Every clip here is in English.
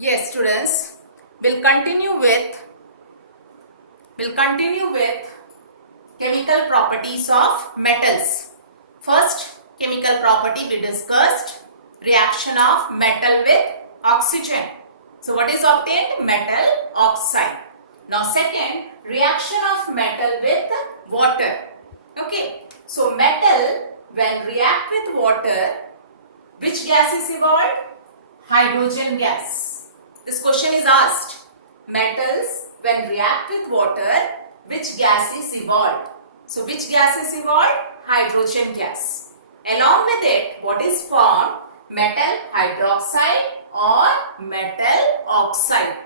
Yes, students, we'll continue with chemical properties of metals. First chemical property we discussed, reaction of metal with oxygen. So what is obtained? Metal oxide. Now second, reaction of metal with water. Okay, so metal when react with water, which gas is evolved? Hydrogen gas. This question is asked. Metals when react with water, which gas is evolved? So which gas is evolved? Hydrogen gas. Along with it, what is formed? Metal hydroxide or metal oxide.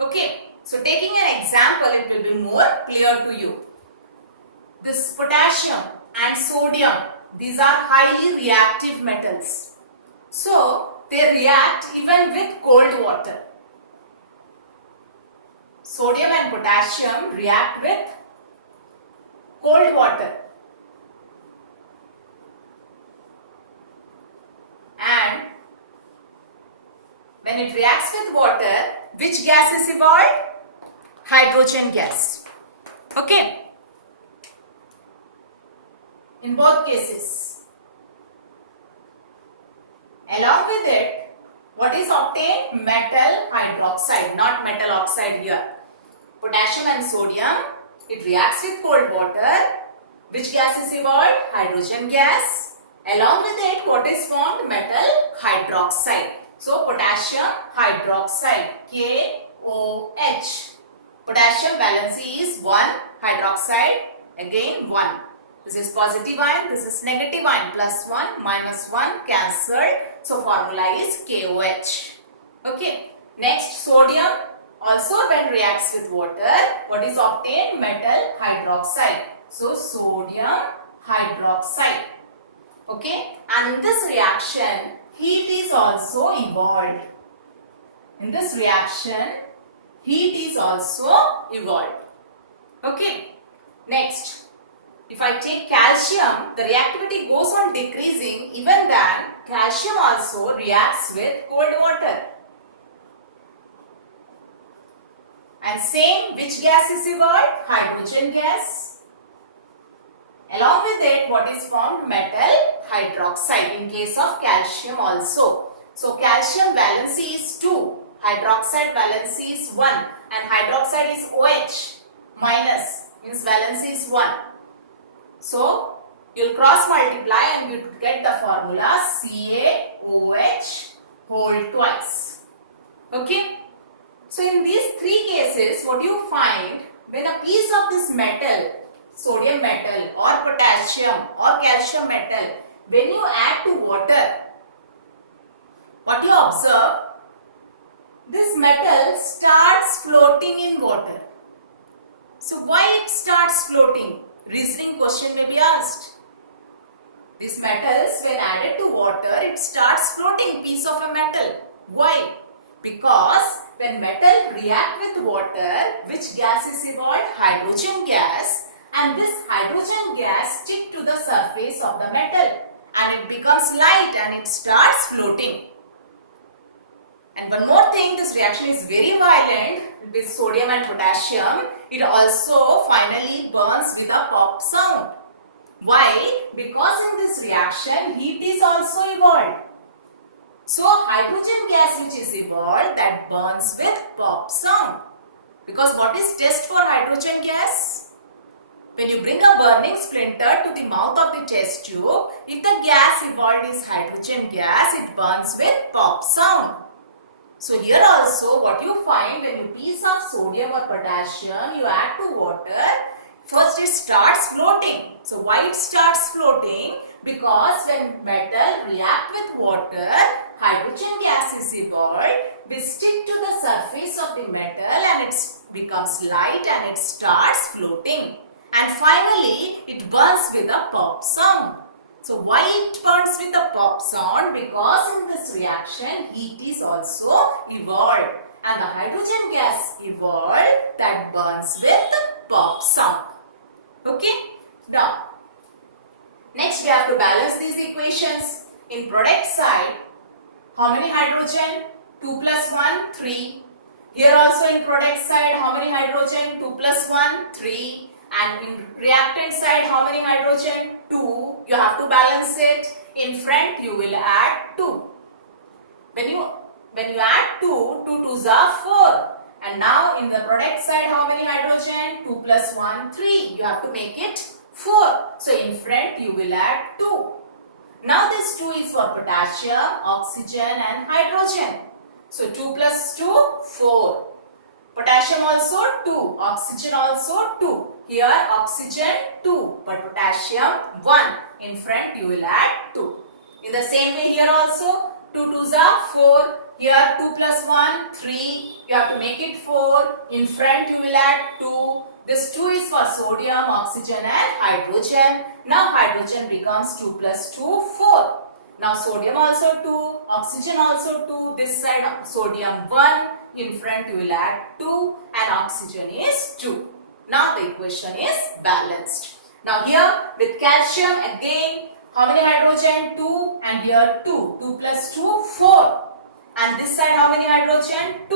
Okay. So taking an example, it will be more clear to you. This potassium and sodium, these are highly reactive metals. So they react even with cold water. Sodium and potassium react with cold water. And when it reacts with water, which gas is evolved? Hydrogen gas. Okay. In both cases. Along with it, what is obtained? Metal hydroxide, not metal oxide here. Potassium and sodium, it reacts with cold water. Which gas is evolved? Hydrogen gas. Along with it, what is formed? Metal hydroxide. So, potassium hydroxide, KOH. Potassium valency is 1, hydroxide again 1. This is positive ion, this is negative ion, plus 1, minus 1, cancelled. So, formula is KOH. Okay. Next, sodium also when reacts with water, what is obtained? Metal hydroxide. So, sodium hydroxide. Okay. And in this reaction, heat is also evolved. In this reaction, heat is also evolved. Okay. Next. If I take calcium, the reactivity goes on decreasing, even then calcium also reacts with cold water. And same, which gas is evolved? Hydrogen gas. Along with it, what is formed? Metal hydroxide in case of calcium also. So, calcium valency is 2, hydroxide valency is 1 and hydroxide is OH minus, means valency is 1. So, you will cross multiply and you get the formula CaOH whole twice. Okay. So, in these three cases, what you find, when a piece of this metal, sodium metal or potassium or calcium metal, when you add to water, what you observe, this metal starts floating in water. So, why it starts floating? Reasoning question may be asked. These metals when added to water, it starts floating, piece of a metal. Why? Because when metal react with water, which gas is evolved? Hydrogen gas, and this hydrogen gas stick to the surface of the metal and it becomes light and it starts floating. And one more thing, this reaction is very violent with sodium and potassium. It also finally burns with a pop sound. Why? Because in this reaction, heat is also evolved. So, hydrogen gas which is evolved, that burns with pop sound. Because what is test for hydrogen gas? When you bring a burning splinter to the mouth of the test tube, if the gas evolved is hydrogen gas, it burns with pop sound. So here also what you find, when you piece of sodium or potassium you add to water, first it starts floating. So why it starts floating? Because when metal react with water, hydrogen gas is evolved, we stick to the surface of the metal and it becomes light and it starts floating. And finally it burns with a pop sound. So why it burns with a pop sound? Because in this reaction heat is also evolved and the hydrogen gas evolved that burns with pop sound. Okay. Now next we have to balance these equations. In product side, how many hydrogen? 2 plus 1, 3. Here also in product side, how many hydrogen? 2 plus 1, 3. And in reactant side, how many hydrogen? 2. You have to balance it. In front, you will add 2. When you add 2, 2 2s are 4. And now in the product side, how many hydrogen? 2 plus 1, 3. You have to make it 4. So in front, you will add 2. Now this 2 is for potassium, oxygen and hydrogen. So 2 plus 2, 4. Potassium also 2. Oxygen also 2. Here oxygen 2. But potassium 1. In front you will add 2. In the same way here also 2 2s are 4. Here 2 plus 1, 3. You have to make it 4. In front you will add 2. This 2 is for sodium, oxygen and hydrogen. Now hydrogen becomes 2 plus 2, 4. Now sodium also 2, oxygen also 2. This side sodium 1. In front you will add 2 and oxygen is 2. Now the equation is balanced. Now here with calcium again, how many hydrogen? 2 and here 2. 2 plus 2, 4. And this side how many hydrogen? 2.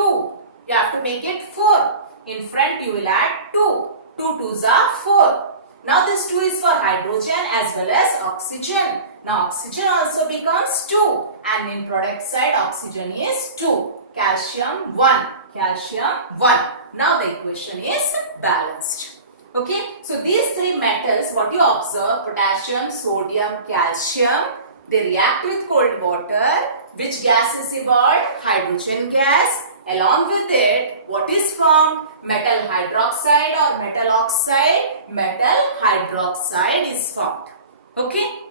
You have to make it 4. In front you will add 2. 2 2s are 4. Now this 2 is for hydrogen as well as oxygen. Now oxygen also becomes 2. And in product side oxygen is 2. Calcium 1. Calcium 1. Now the equation is balanced. Okay. So these three metals, what you observe, potassium, sodium, calcium, they react with cold water. Which gas is evolved? Hydrogen gas. Along with it, what is formed? Metal hydroxide or metal oxide? Metal hydroxide is formed. Okay.